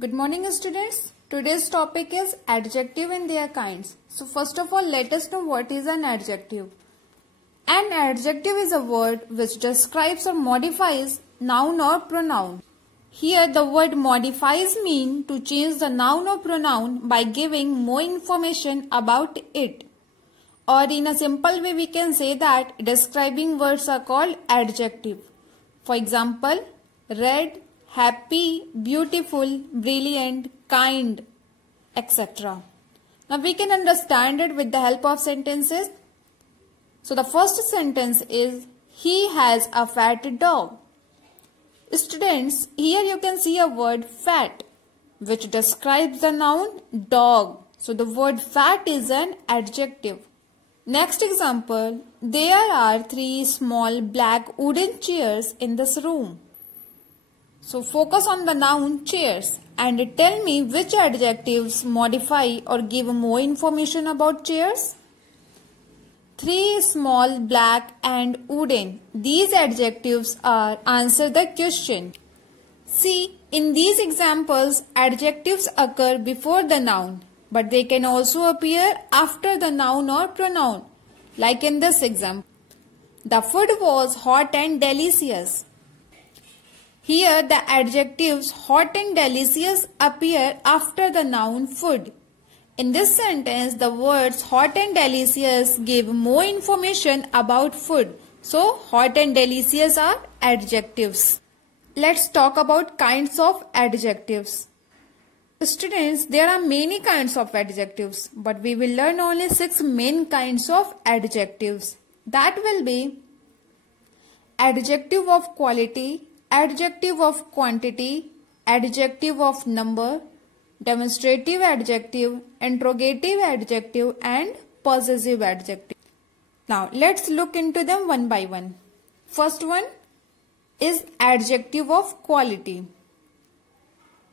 Good morning students. Today's topic is adjective and their kinds. So first of all, let us know what is an adjective. An adjective is a word which describes or modifies noun or pronoun. Here the word modifies mean to change the noun or pronoun by giving more information about it. Or in a simple way we can say that describing words are called adjective. For example, red, happy, beautiful, brilliant, kind, etc. Now we can understand it with the help of sentences. So the first sentence is, he has a fat dog. Students, here you can see a word fat which describes the noun dog. So the word fat is an adjective. Next example, there are 3 small black wooden chairs in this room. So focus on the noun chairs and tell me which adjectives modify or give more information about chairs. 3 small, black and wooden. These adjectives are answer the question. See, in these examples, adjectives occur before the noun, but they can also appear after the noun or pronoun. Like in this example, the food was hot and delicious. Here the adjectives hot and delicious appear after the noun food. In this sentence, the words hot and delicious give more information about food. So, hot and delicious are adjectives. Let's talk about kinds of adjectives. Students, there are many kinds of adjectives, but we will learn only 6 main kinds of adjectives. That will be adjective of quality, adjective of quantity, adjective of number, demonstrative adjective, interrogative adjective and possessive adjective. Now let's look into them one by one. First one is adjective of quality.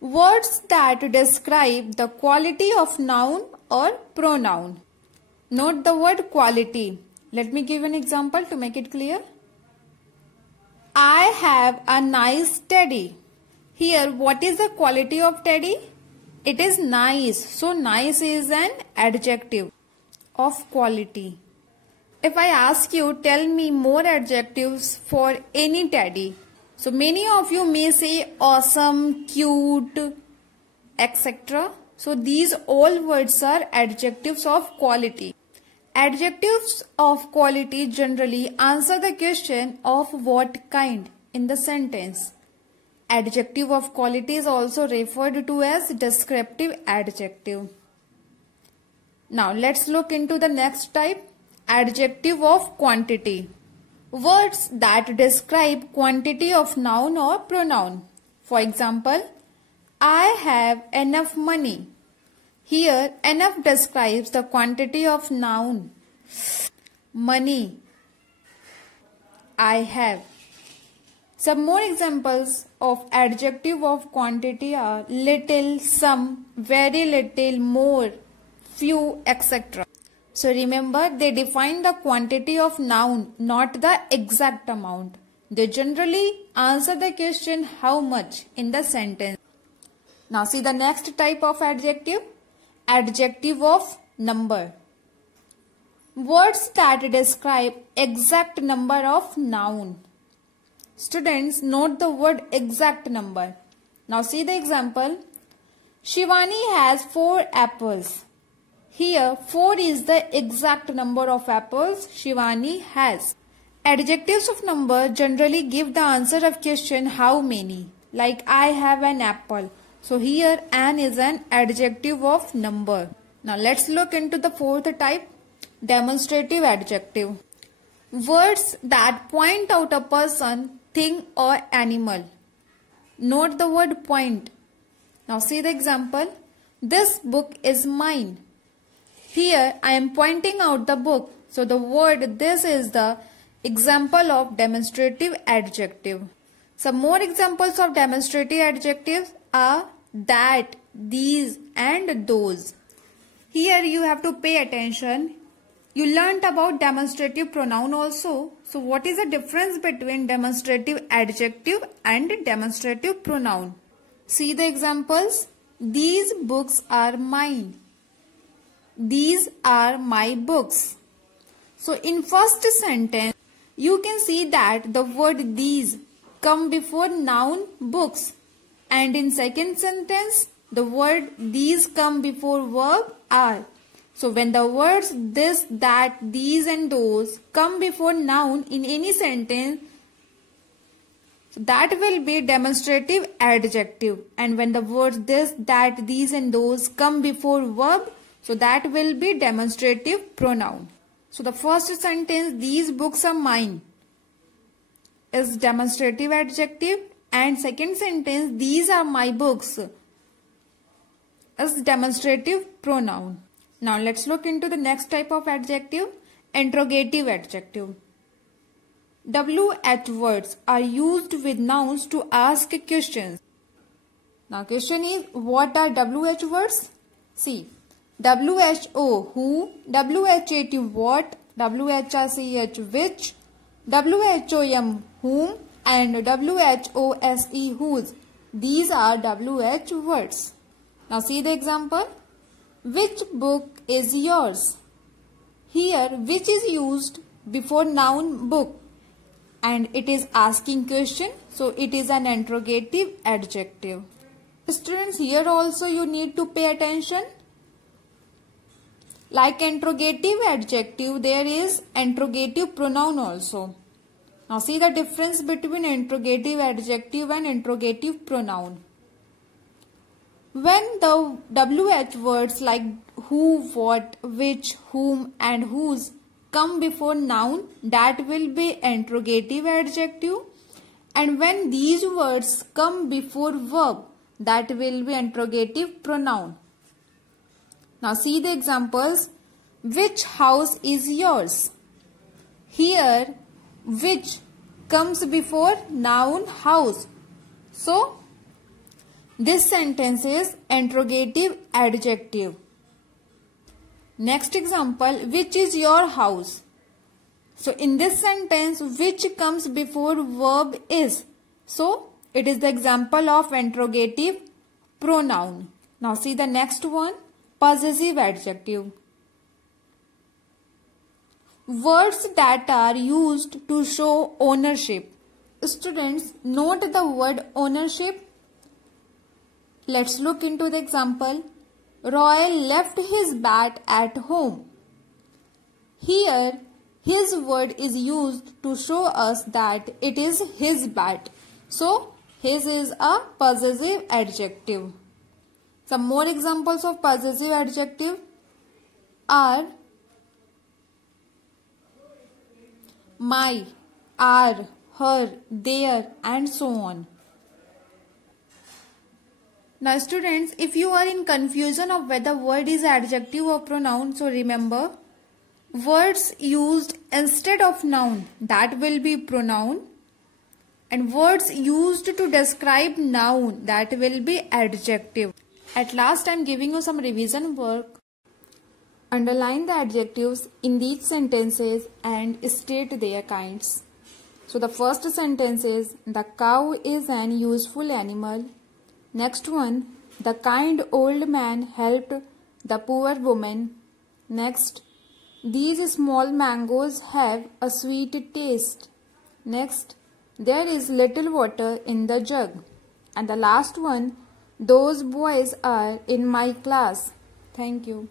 Words that describe the quality of noun or pronoun. Note the word quality. Let me give an example to make it clear. I have a nice teddy. Here, what is the quality of teddy? It is nice. So, nice is an adjective of quality. If I ask you, tell me more adjectives for any teddy. So, many of you may say awesome, cute, etc. So, these all words are adjectives of quality. Adjectives of quality generally answer the question of what kind in the sentence. Adjective of quality is also referred to as descriptive adjective. Now let's look into the next type, adjective of quantity. Words that describe quantity of noun or pronoun. For example, I have enough money. Here, enough describes the quantity of noun. Money. I have. Some more examples of adjective of quantity are little, some, very little, more, few, etc. So remember, they define the quantity of noun, not the exact amount. They generally answer the question how much in the sentence. Now see the next type of adjective. Adjective of number. Words that describe exact number of noun. Students, note the word exact number. Now see the example. Shivani has 4 apples. Here 4 is the exact number of apples Shivani has. Adjectives of number generally give the answer of question how many. Like I have an apple. So here an is an adjective of number. Now let's look into the fourth type, demonstrative adjective. Words that point out a person, thing or animal. Note the word point. Now see the example. This book is mine. Here I am pointing out the book. So the word this is the example of demonstrative adjective. Some more examples of demonstrative adjectives are that, these and those. Here you have to pay attention. You learnt about demonstrative pronoun also. So what is the difference between demonstrative adjective and demonstrative pronoun? See the examples. These books are mine. These are my books. So in first sentence, you can see that the word these come before noun books. And in second sentence, the word these come before verb are. So when the words this, that, these and those come before noun in any sentence, so that will be demonstrative adjective. And when the words this, that, these and those come before verb, so that will be demonstrative pronoun. So the first sentence, these books are mine, is demonstrative adjective, and second sentence, these are my books, is demonstrative pronoun. Now let's look into the next type of adjective, interrogative adjective. WH words are used with nouns to ask questions. Now question is, what are WH words? See, WHO who, WHAT what, WHRCH which, WHOM whom, and WHOSE whose. These are WH words. Now see the example. Which book is yours? Here which is used before noun book and it is asking question, so it is an interrogative adjective. Students, here also you need to pay attention. Like interrogative adjective, there is interrogative pronoun also. Now see the difference between interrogative adjective and interrogative pronoun. When the WH words like who, what, which, whom and whose come before noun, that will be interrogative adjective. And when these words come before verb, that will be interrogative pronoun. Now see the examples. Which house is yours? Here which comes before noun house. So this sentence is interrogative adjective. Next example, which is your house? So in this sentence, which comes before verb is. So it is the example of interrogative pronoun. Now see the next one, possessive adjective. Words that are used to show ownership. Students, note the word ownership. Let's look into the example. Roy left his bat at home. Here, his word is used to show us that it is his bat. So, his is a possessive adjective. Some more examples of possessive adjective are my, our, her, their, and so on. Now students, if you are in confusion of whether word is adjective or pronoun, so remember, words used instead of noun, that will be pronoun, and words used to describe noun, that will be adjective. At last I am giving you some revision work. Underline the adjectives in these sentences and state their kinds. So the first sentence is, the cow is an useful animal. Next one, the kind old man helped the poor woman. Next, these small mangoes have a sweet taste. Next, there is little water in the jug. And the last one, those boys are in my class. Thank you.